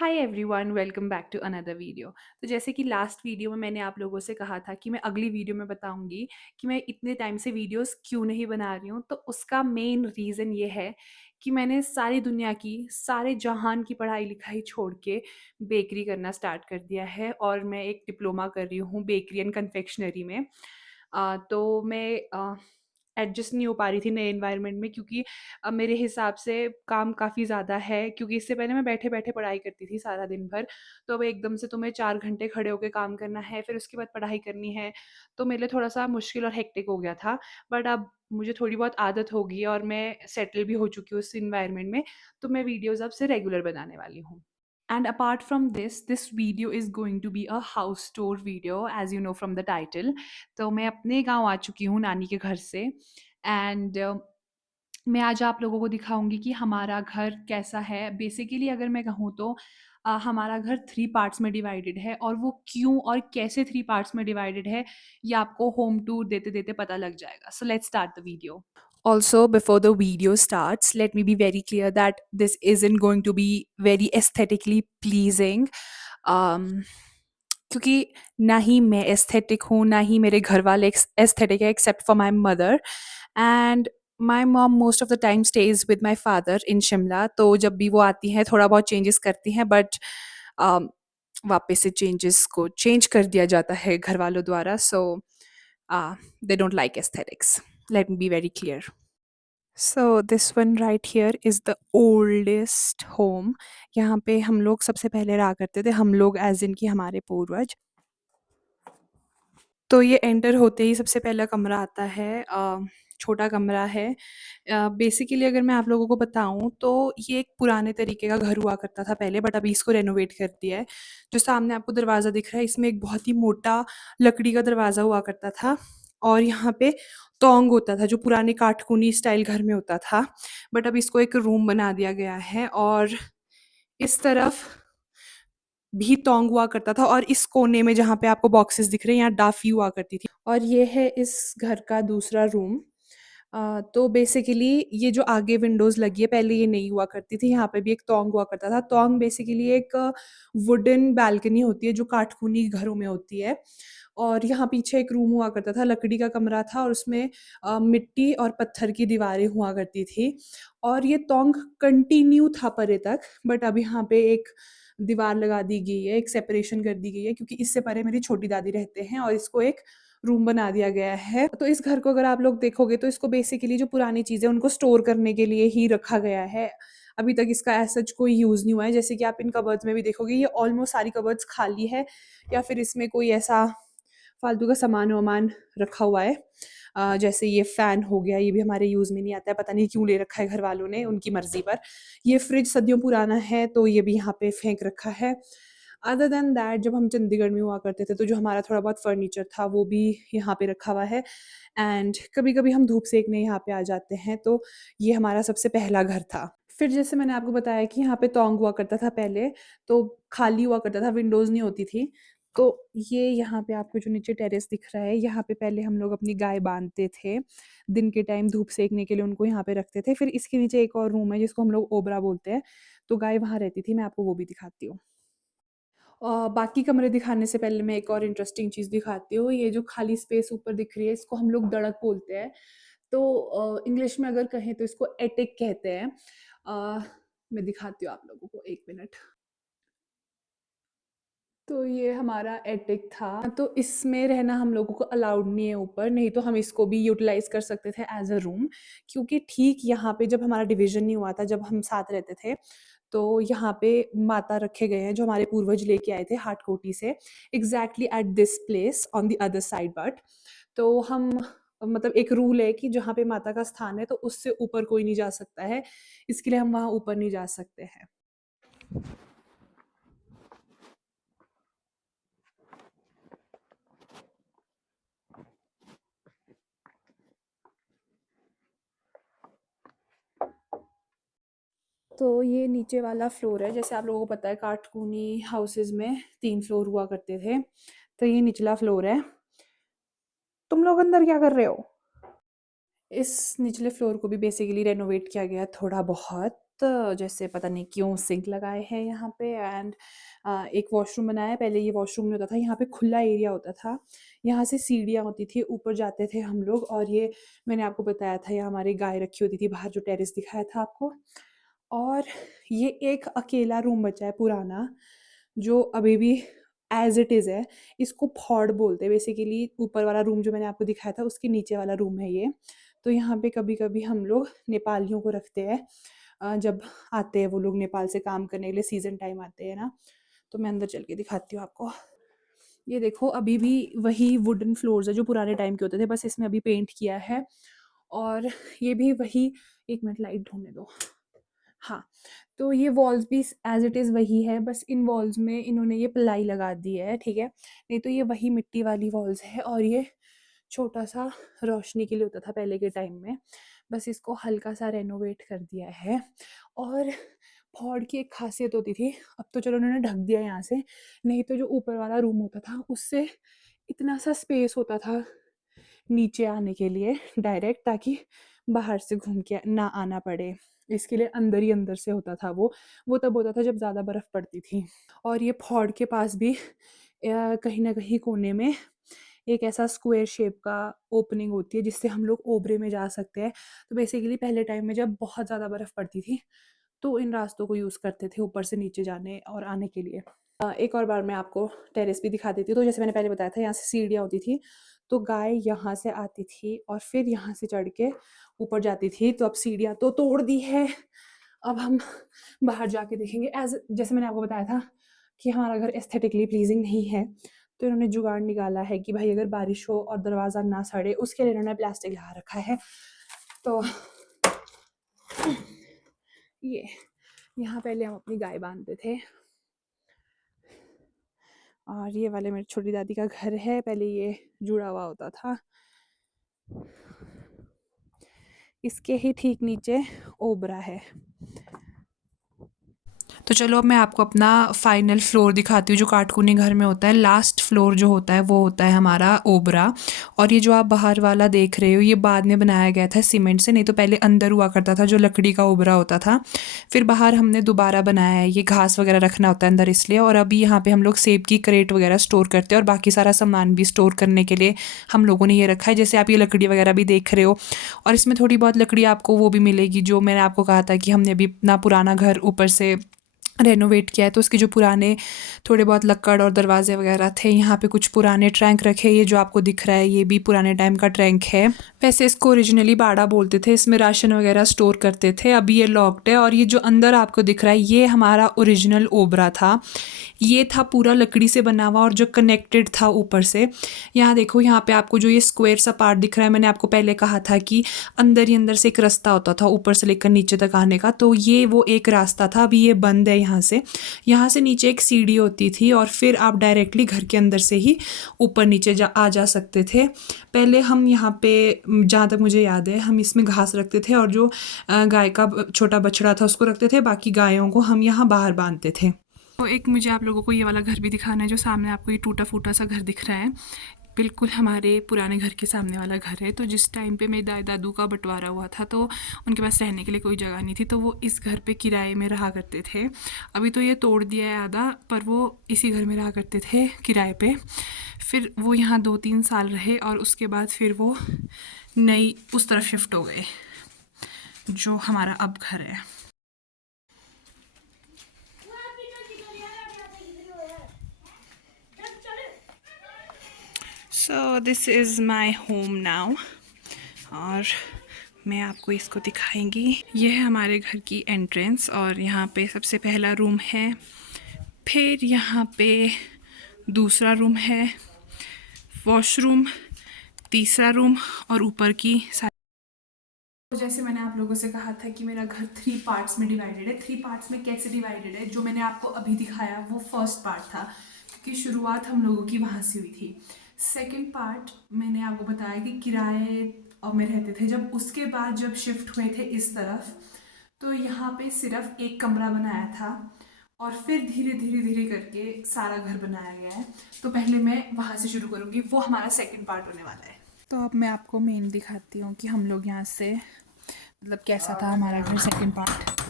Hi everyone, welcome back to another video. तो जैसे कि लास्ट वीडियो में मैंने आप लोगों से कहा था कि मैं अगली वीडियो में बताऊंगी कि मैं इतने टाइम से वीडियोस क्यों नहीं बना रही हूँ। तो उसका मेन रीज़न ये है कि मैंने सारी दुनिया की, सारे जहान की पढ़ाई लिखाई छोड़ के बेकरी करना स्टार्ट कर दिया है और मैं एक डिप्लोमा कर रही हूँ बेकरी एंड कन्फेक्शनरी में। तो मैं एडजस्ट नहीं हो पा रही थी नए एनवायरनमेंट में, क्योंकि मेरे हिसाब से काम काफ़ी ज़्यादा है, क्योंकि इससे पहले मैं बैठे-बैठे पढ़ाई करती थी सारा दिन भर। तो अब एकदम से तुम्हें 4 घंटे खड़े होके काम करना है, फिर उसके बाद पढ़ाई करनी है, तो मेरे लिए थोड़ा-सा मुश्किल और हेक्टिक हो गया था। बट अब मुझे थोड़ी बहुत आदत हो गई है और मैं सेटल भी हो चुकी हूँ उस एनवायरनमेंट में, तो मैं वीडियोज़ अब से रेगुलर बनाने वाली हूँ। And apart from this video is going to be a house tour video, as you know from the title. तो मैं अपने गाँव आ चुकी हूँ नानी के घर से, एंड मैं आज आप लोगों को दिखाऊँगी कि हमारा घर कैसा है। बेसिकली अगर मैं कहूँ तो हमारा घर 3 पार्ट्स में डिवाइडेड है, और वो क्यों और कैसे 3 पार्ट्स में डिवाइडेड है, ये आपको होम टूर देते-देते पता लग जाएगा। So let's start the video. Also, before the video starts, let me be very clear that this isn't going to be very aesthetically pleasing. Um, क्योंकि ना ही मैं एस्थेटिक हूँ, ना ही मेरे घर वाले एस्थेटिक है, except for my mother. And my mom most of the time stage with my father in Shimla. तो जब भी वो आती हैं थोड़ा बहुत चेंजेस करती हैं, बट वापस से चेंजेस को चेंज कर दिया जाता है घर वालों द्वारा। So they don't like aesthetics, let me be very clear. So this one right here is the oldest home. यहाँ पे हम लोग सबसे पहले रहा करते थे, हम लोग एज इन कि हमारे पूर्वज। तो ये एंटर होते ही सबसे पहला कमरा आता है, छोटा कमरा है। बेसिकली अगर मैं आप लोगों को बताऊँ तो ये एक पुराने तरीके का घर हुआ करता था पहले, बट अभी इसको रेनोवेट कर दिया है। जो सामने आपको दरवाज़ा दिख रहा है, इसमें एक बहुत ही मोटा लकड़ी का दरवाज़ा हुआ करता था, और यहाँ पे तोंग होता था जो पुराने काटकुनी स्टाइल घर में होता था। बट अब इसको एक रूम बना दिया गया है, और इस तरफ भी तोंग हुआ करता था, और इस कोने में जहाँ पे आपको बॉक्सेस दिख रहे हैं, यहाँ डाफी हुआ करती थी। और ये है इस घर का दूसरा रूम। तो बेसिकली ये जो आगे विंडोज़ लगी है, पहले ये नहीं हुआ करती थी, यहाँ पे भी एक तोंग हुआ करता था। तोंग बेसिकली एक वुडन बालकनी होती है जो काटकुनी घरों में होती है, और यहाँ पीछे एक रूम हुआ करता था, लकड़ी का कमरा था, और उसमें मिट्टी और पत्थर की दीवारें हुआ करती थी, और ये तोंग कंटिन्यू था परे तक। बट अब यहाँ पे एक दीवार लगा दी गई है, एक सेपरेशन कर दी गई है, क्योंकि इससे परे मेरी छोटी दादी रहते हैं, और इसको एक रूम बना दिया गया है। तो इस घर को अगर आप लोग देखोगे तो इसको बेसिकली जो पुरानी चीज़ें उनको स्टोर करने के लिए ही रखा गया है। अभी तक इसका एज़ सच कोई यूज़ नहीं हुआ है। जैसे कि आप इन कबर्ड्स में भी देखोगे, ये ऑलमोस्ट सारी कबर्ड्स खाली है, या फिर इसमें कोई ऐसा फालतू का सामान-वामान रखा हुआ है। जैसे ये फ़ैन हो गया, ये भी हमारे यूज़ में नहीं आता है, पता नहीं क्यों ले रखा है घर वालों ने उनकी मर्ज़ी पर। ये फ्रिज सदियों पुराना है, तो ये भी यहाँ पे फेंक रखा है। अदर देन दैट, जब हम चंडीगढ़ में हुआ करते थे, तो जो हमारा थोड़ा बहुत फर्नीचर था, वो भी यहाँ पे रखा हुआ है। एंड कभी-कभी हम धूप सेकने यहाँ पे आ जाते हैं, तो ये हमारा सबसे पहला घर था। फिर जैसे मैंने आपको बताया कि यहाँ पे तोंग हुआ करता था पहले, तो खाली हुआ करता था, विंडोज़ नहीं होती थी। तो ये यहाँ पे आपको जो नीचे टेरेस दिख रहा है, यहाँ पे पहले हम लोग अपनी गाय बाँधते थे। दिन के टाइम धूप सेकने के लिए उनको यहाँ पे रखते थे। फिर इसके नीचे एक और रूम है जिसको हम लोग ओबरा बोलते हैं, तो गाय वहाँ रहती थी, मैं आपको वो भी दिखाती हूँ। बाकी कमरे दिखाने से पहले मैं एक और इंटरेस्टिंग चीज़ दिखाती हूँ। ये जो खाली स्पेस ऊपर दिख रही है, इसको हम लोग दड़क बोलते हैं। तो इंग्लिश में अगर कहें तो इसको एटिक कहते हैं। अ, मैं दिखाती हूँ आप लोगों को, 1 मिनट। तो ये हमारा एटिक था, तो इसमें रहना हम लोगों को अलाउड नहीं है ऊपर, नहीं तो हम इसको भी यूटिलाइज़ कर सकते थे एज़ अ रूम। क्योंकि ठीक यहाँ पे जब हमारा डिवीज़न नहीं हुआ था, जब हम साथ रहते थे, तो यहाँ पे माता रखे गए हैं जो हमारे पूर्वज लेके आए थे हाटकोटी से, exactly at this place on the other side. But तो हम, मतलब एक रूल है कि जहाँ पे माता का स्थान है, तो उससे ऊपर कोई नहीं जा सकता है, इसके लिए हम वहाँ ऊपर नहीं जा सकते हैं। तो ये नीचे वाला फ्लोर है, जैसे आप लोगों को पता है काटकूनी हाउसेज़ में 3 फ्लोर हुआ करते थे, तो ये निचला फ्लोर है। तुम लोग अंदर क्या कर रहे हो? इस निचले फ्लोर को भी बेसिकली रेनोवेट किया गया थोड़ा बहुत, जैसे पता नहीं क्यों सिंक लगाए हैं यहाँ पे एंड एक वॉशरूम बनाया है। पहले ये वॉशरूम नहीं होता था, यहाँ पे खुला एरिया होता था। यहाँ से सीढ़ियाँ होती थी, ऊपर जाते थे हम लोग और ये मैंने आपको बताया था यहाँ हमारी गाय रखी होती थी बाहर, जो टेरेस दिखाया था आपको। और ये एक अकेला रूम बचा है पुराना, जो अभी भी एज़ इट इज़ है। इसको फॉड बोलते हैं बेसिकली। ऊपर वाला रूम जो मैंने आपको दिखाया था उसके नीचे वाला रूम है ये। तो यहाँ पे कभी-कभी हम लोग नेपालियों को रखते हैं। जब आते हैं वो लोग नेपाल से काम करने के लिए, सीज़न टाइम आते हैं ना, तो मैं अंदर चल के दिखाती हूँ आपको। ये देखो अभी भी वही वुडन फ्लोर्स है जो पुराने टाइम के होते थे, बस इसमें अभी पेंट किया है। और ये भी वही, 1 मिनट लाइट ढूँढने दो। हाँ, तो ये वॉल्स भी एज़ इट इज़ वही है, बस इन वॉल्स में इन्होंने ये प्लाई लगा दी है, ठीक है? नहीं तो ये वही मिट्टी वाली वॉल्स है और ये छोटा-सा रोशनी के लिए होता था पहले के टाइम में। बस इसको हल्का-सा रेनोवेट कर दिया है। और पॉड की एक ख़ासियत होती थी, अब तो चलो उन्होंने ढक दिया यहाँ से, नहीं तो जो ऊपर वाला रूम होता था उससे इतना सा स्पेस होता था नीचे आने के लिए डायरेक्ट, ताकि बाहर से घूम के ना आना पड़े। इसके लिए अंदर ही अंदर से होता था वो तब होता था जब ज़्यादा बर्फ़ पड़ती थी। और ये पॉड के पास भी कहीं न कहीं कोने में एक ऐसा स्क्वायर शेप का ओपनिंग होती है जिससे हम लोग ओबरे में जा सकते हैं। तो बेसिकली पहले टाइम में जब बहुत ज़्यादा बर्फ़ पड़ती थी, तो इन रास्तों को यूज़ करते थे ऊपर से नीचे जाने और आने के लिए। एक और बार मैं आपको टेरेस भी दिखा देती हूँ। तो जैसे मैंने पहले बताया था यहाँ से सीढ़ियाँ होती थी, तो गाय यहाँ से आती थी और फिर यहाँ से चढ़ के ऊपर जाती थी। तो अब सीढ़ियाँ तो तोड़ दी है, अब हम बाहर जाके देखेंगे। जैसे मैंने आपको बताया था कि हमारा घर एस्थेटिकली प्लीज़िंग नहीं है, तो इन्होंने जुगाड़ निकाला है कि भाई अगर बारिश हो और दरवाज़ा ना सड़े, उसके लिए इन्होंने प्लास्टिक लगा रखा है। तो ये यहाँ पहले हम अपनी गाय बाँधते थे। और ये वाले मेरी छोटी दादी का घर है, पहले ये जुड़ा हुआ होता था। इसके ही ठीक नीचे ओबरा है। तो चलो अब मैं आपको अपना फाइनल फ्लोर दिखाती हूँ जो काटकूनी घर में होता है। लास्ट फ्लोर जो होता है वो होता है हमारा ओबरा। और ये जो आप बाहर वाला देख रहे हो ये बाद में बनाया गया था सीमेंट से, नहीं तो पहले अंदर हुआ करता था जो लकड़ी का ओबरा होता था। फिर बाहर हमने दोबारा बनाया है, ये घास वगैरह रखना होता है अंदर इसलिए। और अभी यहाँ पे हम लोग सेब की क्रेट वगैरह स्टोर करते हैं और बाकी सारा सामान भी स्टोर करने के लिए हम लोगों ने ये रखा है। जैसे आप ये लकड़ी वगैरह भी देख रहे हो, और इसमें थोड़ी बहुत लकड़ी आपको वो भी मिलेगी जो मैंने आपको कहा था कि हमने अभी अपना पुराना घर ऊपर से रेनोवेट किया है, तो उसके जो पुराने थोड़े बहुत लक्कड़ और दरवाजे वगैरह थे। यहाँ पे कुछ पुराने ट्रैंक रखे, ये जो आपको दिख रहा है ये भी पुराने टाइम का ट्रैंक है। वैसे इसको ओरिजिनली बाड़ा बोलते थे, इसमें राशन वगैरह स्टोर करते थे। अभी ये लॉक्ड है। और ये जो अंदर आपको दिख रहा है ये हमारा ओरिजिनल ओबरा था। ये था पूरा लकड़ी से बना हुआ और जो कनेक्टेड था ऊपर से। यहाँ देखो, यहाँ पे आपको जो ये स्क्वायर सा पार्ट दिख रहा है, मैंने आपको पहले कहा था कि अंदर ही अंदर से एक रास्ता होता था ऊपर से लेकर नीचे तक आने का, तो ये वो एक रास्ता था। अभी ये बंद है। यहाँ से नीचे एक सीढ़ी होती थी और फिर आप डायरेक्टली घर के अंदर से ही ऊपर नीचे आ जा सकते थे। पहले हम यहाँ पे, जहाँ तक मुझे याद है, हम इसमें घास रखते थे और जो गाय का छोटा बछड़ा था उसको रखते थे, बाकी गायों को हम यहाँ बाहर बांधते थे। तो एक मुझे आप लोगों को ये वाला घर भी दिखाना है जो सामने आपको ये टूटा फूटा सा घर दिख रहा है, बिल्कुल हमारे पुराने घर के सामने वाला घर है। तो जिस टाइम पे मेरे दाई दादू का बंटवारा हुआ था तो उनके पास रहने के लिए कोई जगह नहीं थी, तो वो इस घर पे किराए में रहा करते थे। अभी तो ये तोड़ दिया है आधा, पर वो इसी घर में रहा करते थे किराए पे। फिर वो यहाँ 2-3 साल रहे और उसके बाद फिर वो नई उस तरफ शिफ्ट हो गए जो हमारा अब घर है। So this is my home now. और मैं आपको इसको दिखाएंगी। ये है हमारे घर की एंट्रेंस और यहाँ पे सबसे पहला रूम है, फिर यहाँ पे दूसरा रूम है, वॉशरूम, तीसरा रूम और ऊपर की तो जैसे मैंने आप लोगों से कहा था कि मेरा घर 3 पार्ट्स में डिवाइडेड है। 3 पार्ट्स में कैसे डिवाइडेड है, जो मैंने आपको अभी दिखाया वो फर्स्ट पार्ट था, क्योंकि शुरुआत हम लोगों की वहाँ से हुई थी। सेकंड पार्ट मैंने आपको बताया कि किराए में रहते थे, जब उसके बाद जब शिफ्ट हुए थे इस तरफ, तो यहाँ पे सिर्फ एक कमरा बनाया था और फिर धीरे धीरे धीरे करके सारा घर बनाया गया है। तो पहले मैं वहाँ से शुरू करूँगी, वो हमारा सेकंड पार्ट होने वाला है। तो अब मैं आपको मेन दिखाती हूँ कि हम लोग यहाँ से मतलब कैसा था हमारा घर सेकंड पार्ट।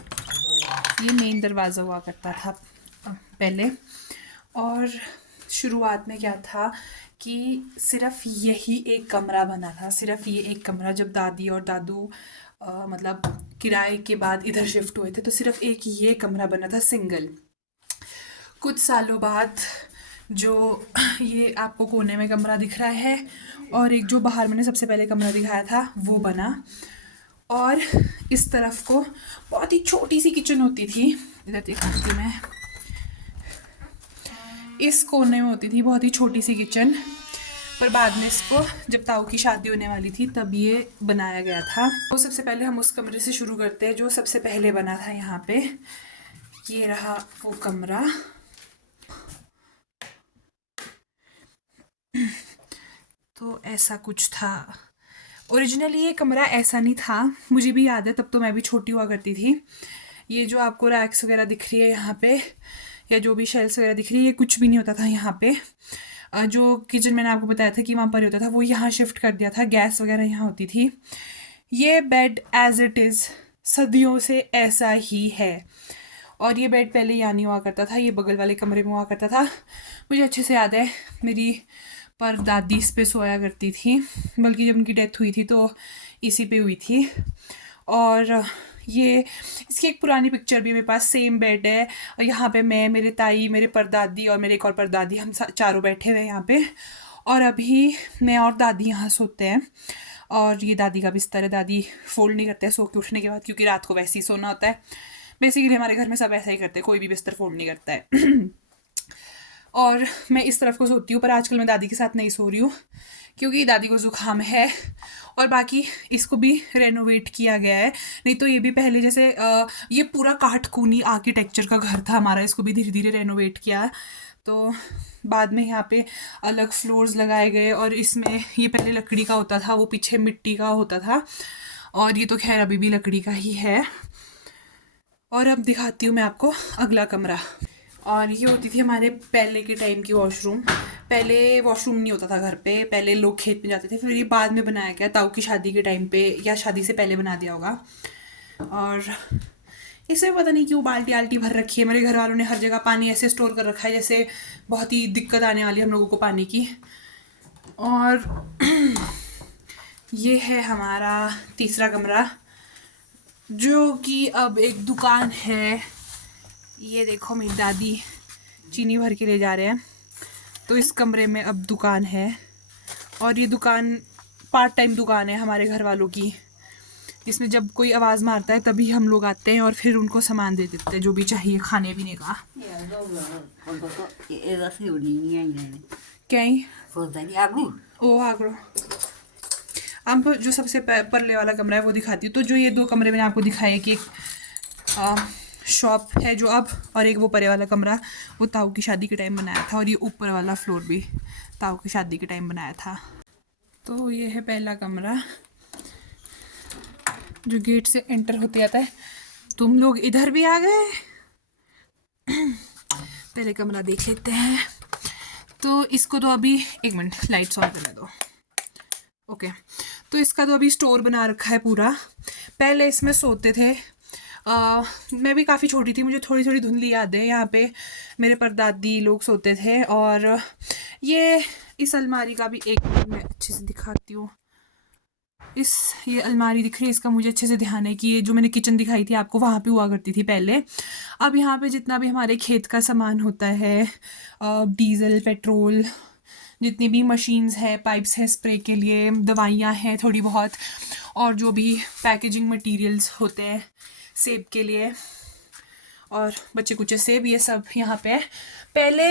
ये मेन दरवाज़ा हुआ करता था पहले। और शुरुआत में क्या था कि सिर्फ यही एक कमरा बना था, सिर्फ ये एक कमरा। जब दादी और दादू मतलब किराए के बाद इधर शिफ्ट हुए थे तो सिर्फ एक ये कमरा बना था सिंगल। कुछ सालों बाद जो ये आपको कोने में कमरा दिख रहा है और एक जो बाहर मैंने सबसे पहले कमरा दिखाया था वो बना। और इस तरफ को बहुत ही छोटी सी किचन होती थी, इधर दिखाती हूँ मैं। इस कोने में होती थी बहुत ही छोटी सी किचन, पर बाद में इसको जब ताऊ की शादी होने वाली थी तब ये बनाया गया था। तो सबसे पहले हम उस कमरे से शुरू करते हैं जो सबसे पहले बना था यहाँ पे। ये रहा वो कमरा। तो ऐसा कुछ था। ओरिजिनली ये कमरा ऐसा नहीं था, मुझे भी याद है, तब तो मैं भी छोटी हुआ करती थी। ये जो आपको रैक्स वगैरह दिख रही है यहाँ पे, या जो भी शेल्फ्स वगैरह दिख रही है, ये कुछ भी नहीं होता था यहाँ पे। जो किचन मैंने आपको बताया था कि वहाँ पर होता था, वो यहाँ शिफ्ट कर दिया था। गैस वगैरह यहाँ होती थी। ये बेड एज इट इज़ सदियों से ऐसा ही है। और ये बेड पहले यहाँ नहीं हुआ करता था, ये बगल वाले कमरे में हुआ करता था। मुझे अच्छे से याद है, मेरी पर दादी इस पे सोया करती थी, बल्कि जब उनकी डेथ हुई थी तो इसी पे हुई थी। और ये इसकी एक पुरानी पिक्चर भी मेरे पास, सेम बेड है। और यहाँ पे मैं, मेरे ताई, मेरे परदादी और मेरे एक और परदादी, हम चारों बैठे हुए हैं यहाँ पे। और अभी मैं और दादी यहाँ सोते हैं। और ये दादी का बिस्तर है, दादी फोल्ड नहीं करते हैं सो के उठने के बाद, क्योंकि रात को वैसे ही सोना होता है। बेसिकली हमारे घर में सब ऐसा ही करते हैं, कोई भी बिस्तर फोल्ड नहीं करता है। और मैं इस तरफ को सोती हूँ, पर आजकल मैं दादी के साथ नहीं सो रही हूँ क्योंकि दादी को ज़ुकाम है। और बाकी इसको भी रेनोवेट किया गया है, नहीं तो ये भी पहले जैसे ये पूरा काटकूनी आर्किटेक्चर का घर था हमारा। इसको भी धीरे धीरे रेनोवेट किया, तो बाद में यहाँ पे अलग फ्लोर्स लगाए गए। और इसमें ये पहले लकड़ी का होता था, वो पीछे मिट्टी का होता था, और ये तो खैर अभी भी लकड़ी का ही है। और अब दिखाती हूँ मैं आपको अगला कमरा। और ये होती थी हमारे पहले के टाइम की वॉशरूम। पहले वॉशरूम नहीं होता था घर पे, पहले लोग खेत में जाते थे, फिर ये बाद में बनाया गया ताऊ की शादी के टाइम पे, या शादी से पहले बना दिया होगा। और इसमें पता नहीं क्यों बाल्टी आल्टी भर रखी है। मेरे घर वालों ने हर जगह पानी ऐसे स्टोर कर रखा है जैसे बहुत ही दिक्कत आने वाली है हम लोगों को पानी की। और ये है हमारा तीसरा कमरा, जो कि अब एक दुकान है। ये देखो मेरी दादी चीनी भर के ले जा रहे हैं, तो इस कमरे में अब दुकान है। और ये दुकान पार्ट टाइम दुकान है हमारे घर वालों की। इसमें जब कोई आवाज़ मारता है तभी हम लोग आते हैं और फिर उनको सामान दे देते हैं जो भी चाहिए खाने पीने का। क्या ही ओ आगरो। अब जो सबसे परले वाला कमरा है वो दिखाती हूँ। तो जो ये दो कमरे मैंने आपको दिखाए कि एक शॉप है जो अब, और एक वो परे वाला कमरा वो ताऊ की शादी के टाइम बनाया था, और ये ऊपर वाला फ्लोर भी ताऊ की शादी के टाइम बनाया था। तो ये है पहला कमरा जो गेट से एंटर होते आता है। तुम लोग इधर भी आ गए। पहले कमरा देख लेते हैं। तो इसको तो अभी एक मिनट लाइट्स ऑन करने दो। ओके, तो इसका तो अभी स्टोर बना रखा है पूरा। पहले इसमें सोते थे। मैं भी काफ़ी छोटी थी, मुझे थोड़ी थोड़ी धुंधली याद है। यहाँ पे मेरे परदादी लोग सोते थे। और ये इस अलमारी का भी एक मिनट मैं अच्छे से दिखाती हूँ। ये अलमारी दिख रही है, इसका मुझे अच्छे से ध्यान है कि ये जो मैंने किचन दिखाई थी आपको वहाँ पे हुआ करती थी पहले। अब यहाँ पे जितना भी हमारे खेत का सामान होता है, डीज़ल, पेट्रोल, जितनी भी मशीन्स हैं, पाइप्स हैं स्प्रे के लिए, दवाइयाँ हैं थोड़ी बहुत, और जो भी पैकेजिंग मटेरियल्स होते हैं सेब के लिए, और बच्चे कुछ सेब, ये सब यहाँ पे है। पहले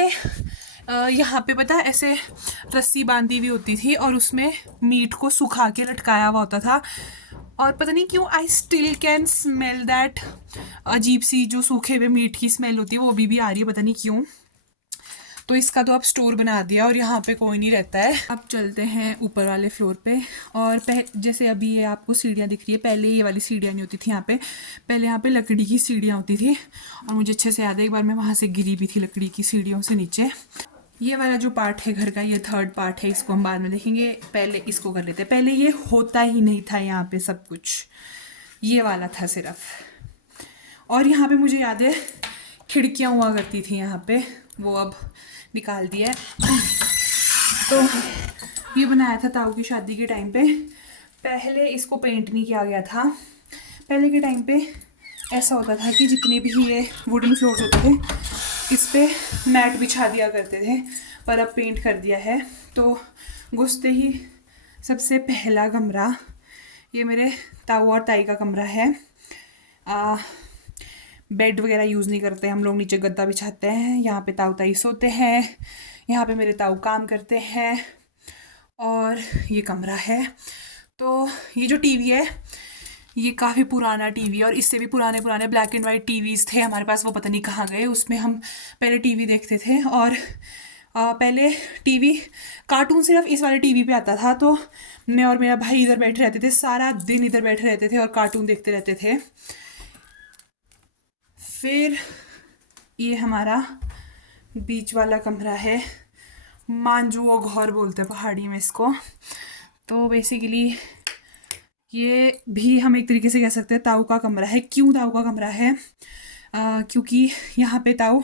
यहाँ पे पता है ऐसे रस्सी बांधी हुई होती थी और उसमें मीट को सुखा के लटकाया हुआ होता था। और पता नहीं क्यों I still can smell that अजीब सी जो सूखे हुए मीट की स्मेल होती है, वो अभी भी आ रही है, पता नहीं क्यों। तो इसका तो अब स्टोर बना दिया और यहाँ पे कोई नहीं रहता है। अब चलते हैं ऊपर वाले फ्लोर पे। और जैसे अभी ये आपको सीढ़ियाँ दिख रही है, पहले ये वाली सीढ़ियाँ नहीं होती थी यहाँ पे। पहले यहाँ पे लकड़ी की सीढ़ियाँ होती थी, और मुझे अच्छे से याद है एक बार मैं वहाँ से गिरी भी थी लकड़ी की सीढ़ियों से नीचे। ये वाला जो पार्ट है घर का, ये थर्ड पार्ट है, इसको हम बाद में देखेंगे, पहले इसको कर लेते हैं। पहले ये होता ही नहीं था यहाँ पे सब कुछ, ये वाला था सिर्फ। और यहाँ पे मुझे याद है खिड़कियाँ हुआ करती थी यहाँ पे, वो अब निकाल दिया है। तो ये बनाया था ताऊ की शादी के टाइम पे। पहले इसको पेंट नहीं किया गया था। पहले के टाइम पे ऐसा होता था कि जितने भी ये वुडन फ्लोर्स होते थे इस पे मैट बिछा दिया करते थे, पर अब पेंट कर दिया है। तो घुसते ही सबसे पहला कमरा ये मेरे ताऊ और ताई का कमरा है। बेड वगैरह यूज़ नहीं करते हम लोग, नीचे गद्दा बिछाते हैं। यहाँ पे ताऊ ताई सोते हैं, यहाँ पे मेरे ताऊ काम करते हैं, और ये कमरा है। तो ये जो टीवी है ये काफ़ी पुराना टीवी है, और इससे भी पुराने पुराने ब्लैक एंड वाइट टीवीज़ थे हमारे पास, वो पता नहीं कहाँ गए। उसमें हम पहले टीवी देखते थे, और पहले टीवी कार्टून सिर्फ इस वाले टीवी पे आता था। तो मैं और मेरा भाई इधर बैठे रहते थे, सारा दिन इधर बैठे रहते थे और कार्टून देखते रहते थे। फिर ये हमारा बीच वाला कमरा है, मांजू और घौर बोलते हैं पहाड़ी में इसको। तो बेसिकली ये भी हम एक तरीके से कह सकते हैं ताऊ का कमरा है। क्यों ताऊ का कमरा है? क्योंकि यहाँ पे ताऊ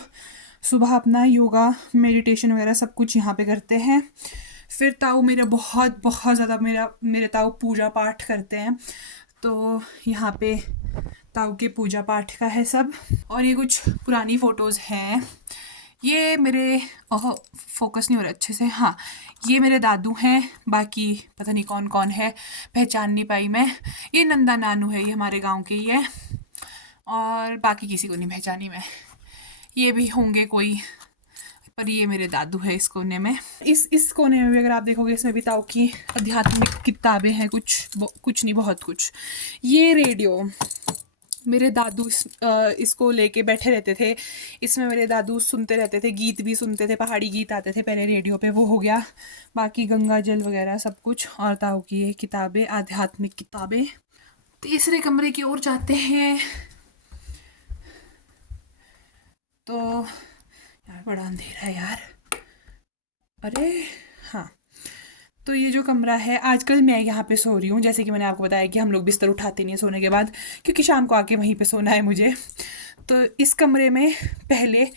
सुबह अपना योगा मेडिटेशन वगैरह सब कुछ यहाँ पे करते हैं। फिर ताऊ मेरे बहुत बहुत ज़्यादा मेरे ताऊ पूजा पाठ करते हैं, तो यहाँ पे ताऊ के पूजा पाठ का है सब। और ये कुछ पुरानी फ़ोटोज़ हैं। ये मेरे फोकस नहीं हो रहा अच्छे से, हाँ ये मेरे दादू हैं, बाकी पता नहीं कौन कौन है, पहचान नहीं पाई मैं। ये नंदा नानू है, ये हमारे गांव के ही है, और बाकी किसी को नहीं पहचानी मैं। ये भी होंगे कोई, पर ये मेरे दादू है इस कोने में। इस कोने में भी अगर आप देखोगे इसमें भी ताऊ की आध्यात्मिक किताबें हैं, कुछ नहीं बहुत कुछ। ये रेडियो मेरे दादू इसको लेके बैठे रहते थे, इसमें मेरे दादू सुनते रहते थे, गीत भी सुनते थे, पहाड़ी गीत आते थे पहले रेडियो पे, वो हो गया। बाकी गंगा जल वगैरह सब कुछ, और ताऊ की ये किताबें, आध्यात्मिक किताबें। तीसरे कमरे की ओर जाते हैं तो यार बड़ा अंधेरा है यार, अरे हाँ। तो ये जो कमरा है, आजकल मैं यहाँ पे सो रही हूँ। जैसे कि मैंने आपको बताया कि हम लोग बिस्तर उठाते नहीं हैं सोने के बाद, क्योंकि शाम को आके वहीं पे सोना है मुझे। तो इस कमरे में पहले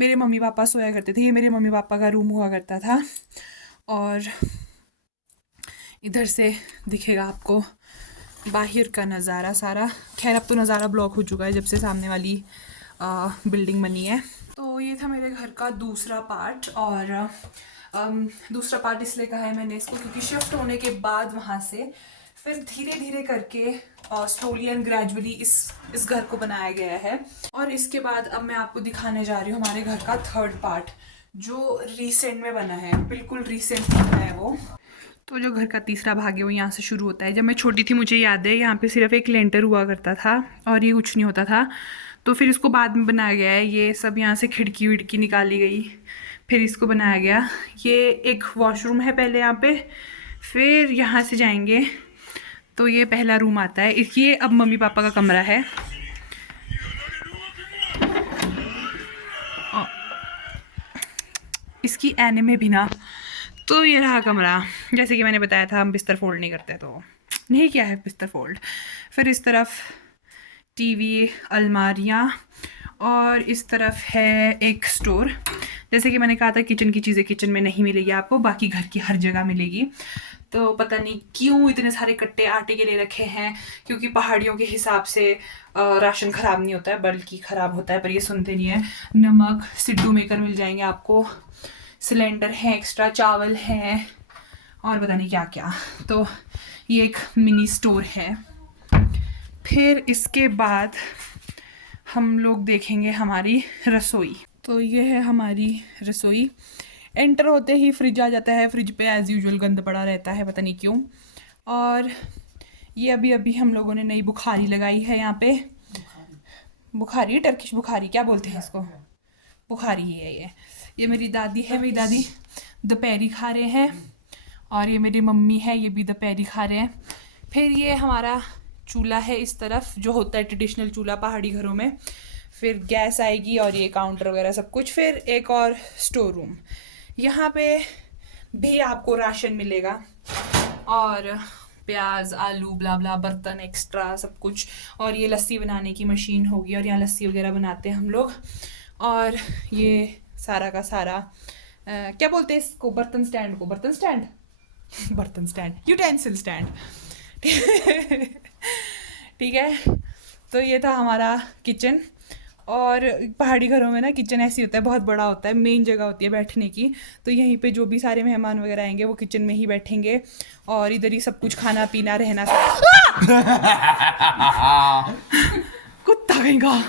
मेरे मम्मी पापा सोया करते थे, ये मेरे मम्मी पापा का रूम हुआ करता था। और इधर से दिखेगा आपको बाहर का नज़ारा सारा। खैर अब तो नज़ारा ब्लॉक हो चुका है जब से सामने वाली बिल्डिंग बनी है। तो ये था मेरे घर का दूसरा पार्ट, और दूसरा पार्ट इसलिए कहा है मैंने इसको क्योंकि शिफ्ट होने के बाद वहाँ से फिर धीरे धीरे करके स्लोली एंड ग्रेजुअली इस घर को बनाया गया है। और इसके बाद अब मैं आपको दिखाने जा रही हूँ हमारे घर का थर्ड पार्ट, जो रिसेंट में बना है, बिल्कुल रिसेंट बना है वो। तो जो घर का तीसरा भाग है वो यहाँ से शुरू होता है। जब मैं छोटी थी मुझे याद है यहाँ पे सिर्फ एक लेंटर हुआ करता था और ये कुछ नहीं होता था, तो फिर इसको बाद में बनाया गया है। ये सब यहाँ से खिड़की विड़की निकाली गई, फिर इसको बनाया गया। ये एक वॉशरूम है पहले यहाँ पे, फिर यहाँ से जाएंगे तो ये पहला रूम आता है। ये अब मम्मी पापा का कमरा है। इसकी एने में भी ना, तो ये रहा कमरा। जैसे कि मैंने बताया था हम बिस्तर फोल्ड नहीं करते, तो नहीं किया है बिस्तर फोल्ड। फिर इस तरफ टीवी, अलमारियाँ, और इस तरफ है एक स्टोर। जैसे कि मैंने कहा था किचन की चीज़ें किचन में नहीं मिलेगी आपको, बाकी घर की हर जगह मिलेगी। तो पता नहीं क्यों इतने सारे कट्टे आटे के ले रखे हैं, क्योंकि पहाड़ियों के हिसाब से राशन ख़राब नहीं होता है बल्कि ख़राब होता है, पर ये सुनते नहीं है। नमक, सिड्डू मेकर मिल जाएंगे आपको, सिलेंडर है एक्स्ट्रा, चावल है, और पता नहीं क्या क्या। तो ये एक मिनी स्टोर है। फिर इसके बाद हम लोग देखेंगे हमारी रसोई। तो ये है हमारी रसोई। एंटर होते ही फ्रिज आ जाता है, फ्रिज पे एज़ यूजुअल गंद पड़ा रहता है, पता नहीं क्यों। और ये अभी अभी हम लोगों ने नई बुखारी लगाई है यहाँ पे। बुखारी, टर्किश बुखारी क्या बोलते हैं इसको, बुखारी ही है ये मेरी दादी है, मेरी दादी दोपहरी खा रहे हैं, और ये मेरी मम्मी है, ये भी दोपहरी खा रहे हैं। फिर ये हमारा चूल्हा है इस तरफ, जो होता है ट्रेडिशनल चूल्हा पहाड़ी घरों में। फिर गैस आएगी और ये काउंटर वगैरह सब कुछ। फिर एक और स्टोर रूम, यहाँ पे भी आपको राशन मिलेगा। और प्याज, आलू, ब्ला ब्ला, बर्तन एक्स्ट्रा सब कुछ। और ये लस्सी बनाने की मशीन होगी और यहाँ लस्सी वगैरह बनाते हैं हम लोग। और ये सारा का सारा क्या बोलते हैं इसको, बर्तन स्टैंड को, बर्तन स्टैंड बर्तन स्टैंड, यूटेंसिल स्टैंड। ठीक है, तो ये था हमारा किचन। और पहाड़ी घरों में ना किचन ऐसी होता है, बहुत बड़ा होता है, मेन जगह होती है बैठने की। तो यहीं पे जो भी सारे मेहमान वगैरह आएंगे वो किचन में ही बैठेंगे और इधर ही सब कुछ खाना पीना रहना सब। कुत्ता कहेगा,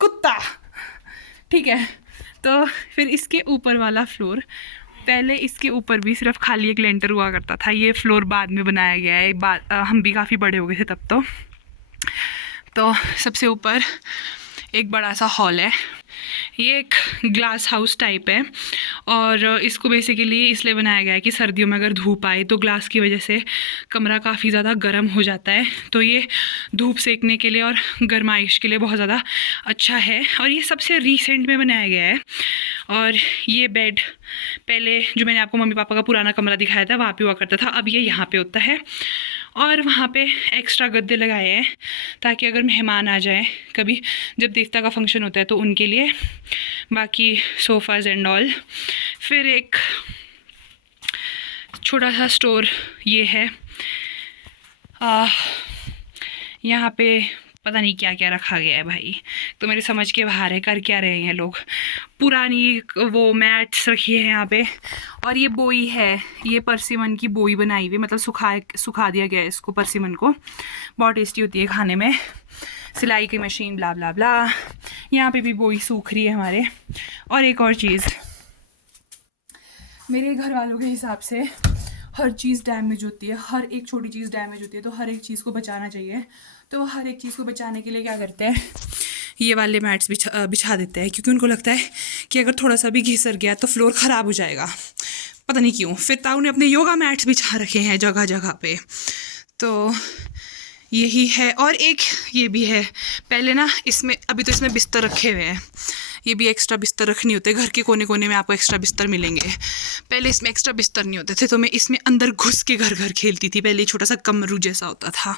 कुत्ता। ठीक है, तो फिर इसके ऊपर वाला फ्लोर, पहले इसके ऊपर भी सिर्फ खाली एक लेंटर हुआ करता था। ये फ्लोर बाद में बनाया गया है, हम भी काफ़ी बड़े हो गए थे तब। तो सबसे ऊपर एक बड़ा सा हॉल है। ये एक ग्लास हाउस टाइप है और इसको बेसिकली इसलिए बनाया गया है कि सर्दियों में अगर धूप आए तो ग्लास की वजह से कमरा काफ़ी ज़्यादा गर्म हो जाता है। तो ये धूप सेकने के लिए और गर्माइश के लिए बहुत ज़्यादा अच्छा है। और ये सबसे रीसेंट में बनाया गया है। और ये बेड पहले जो मैंने आपको मम्मी पापा का पुराना कमरा दिखाया था वहाँ पे हुआ करता था, अब ये यहाँ पे होता है। और वहाँ पे एक्स्ट्रा गद्दे लगाए हैं ताकि अगर मेहमान आ जाए कभी, जब देवता का फंक्शन होता है तो उनके लिए। बाकी सोफ़ाज़ एंड ऑल। फिर एक छोटा सा स्टोर ये है। यहाँ पे पता नहीं क्या क्या रखा गया है भाई, तो मेरे समझ के बाहर है, कर क्या रहे हैं लोग। पुरानी वो मैट्स रखी है यहाँ पे। और ये बोई है, ये परसिमन की बोई बनाई हुई, मतलब सुखा दिया गया है इसको, परसिमन को। बहुत टेस्टी होती है खाने में। सिलाई की मशीन, ब्ला ब्ला ब्ला। यहाँ पे भी बोई सूख रही है हमारे। और एक और चीज़, मेरे घर वालों के हिसाब से हर चीज़ डैमेज होती है, हर एक छोटी चीज़ डैमेज होती है, तो हर एक चीज़ को बचाना चाहिए। तो हर एक चीज़ को बचाने के लिए क्या करते हैं, ये वाले मैट्स बिछा देते हैं, क्योंकि उनको लगता है कि अगर थोड़ा सा भी घिसर गया तो फ्लोर ख़राब हो जाएगा, पता नहीं क्यों। फिर ताऊ ने अपने योगा मैट्स बिछा रखे हैं जगह जगह पे। तो यही है। और एक ये भी है, पहले ना इसमें, अभी तो इसमें बिस्तर रखे हुए हैं, ये भी एक्स्ट्रा बिस्तर रखने होते हैं। घर के कोने कोने में आपको एक्स्ट्रा बिस्तर मिलेंगे। पहले इसमें एक्स्ट्रा बिस्तर नहीं होते थे, तो मैं इसमें अंदर घुस के घर खेलती थी। पहले छोटा सा कमरू जैसा होता था,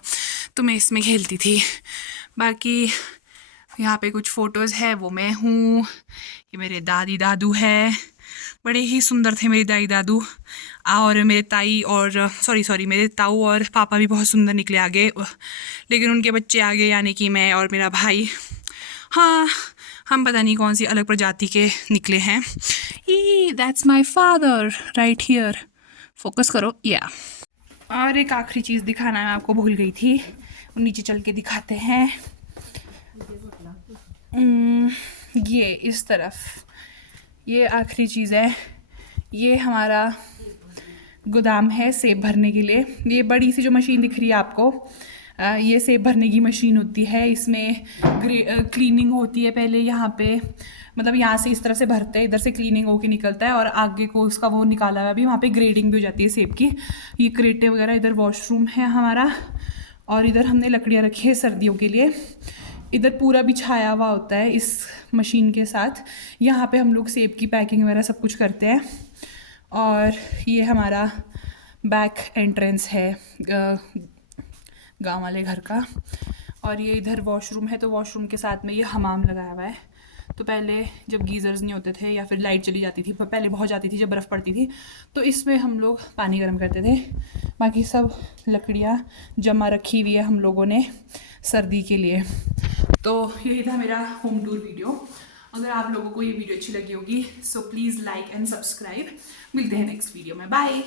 तो मैं इसमें खेलती थी। बाकी यहाँ पे कुछ फ़ोटोज़ है, वो मैं हूँ। ये मेरे दादी दादू है, बड़े ही सुंदर थे मेरी दादी दादू। और मेरे ताई और सॉरी मेरे ताऊ और पापा भी बहुत सुंदर निकले आगे, लेकिन उनके बच्चे आगे, यानी कि मैं और मेरा भाई। हाँ, हम पता नहीं कौन सी अलग प्रजाति के निकले हैं। ई that's my father right here, focus करो, या। और एक आखिरी चीज़ दिखाना मैं आपको भूल गई थी, नीचे चल के दिखाते हैं। ये इस तरफ, ये आखिरी चीज़ है, ये हमारा गोदाम है सेब भरने के लिए। ये बड़ी सी जो मशीन दिख रही है आपको, ये सेब भरने की मशीन होती है। इसमें क्लीनिंग होती है पहले यहाँ पे, मतलब यहाँ से इस तरह से भरते हैं, इधर से क्लीनिंग होके निकलता है और आगे को उसका वो निकाला हुआ है। अभी वहाँ पे ग्रेडिंग भी हो जाती है सेब की। ये क्रेटे वगैरह, इधर वॉशरूम है हमारा। और इधर हमने लकड़ियाँ रखी है सर्दियों के लिए। इधर पूरा बिछाया हुआ होता है इस मशीन के साथ। यहाँ पे हम लोग सेब की पैकिंग वगैरह सब कुछ करते हैं। और ये हमारा बैक एंट्रेंस है गांव वाले घर का। और ये इधर वॉशरूम है, तो वॉशरूम के साथ में ये हमाम लगाया हुआ है। तो पहले जब गीज़र्स नहीं होते थे या फिर लाइट चली जाती थी, पहले बहुत जाती थी जब बर्फ़ पड़ती थी, तो इसमें हम लोग पानी गर्म करते थे। बाकी सब लकड़ियाँ जमा रखी हुई है हम लोगों ने सर्दी के लिए। तो यही था मेरा होम टूर वीडियो। अगर आप लोगों को ये वीडियो अच्छी लगी होगी so please like and subscribe. मिलते हैं नेक्स्ट वीडियो में, बाय।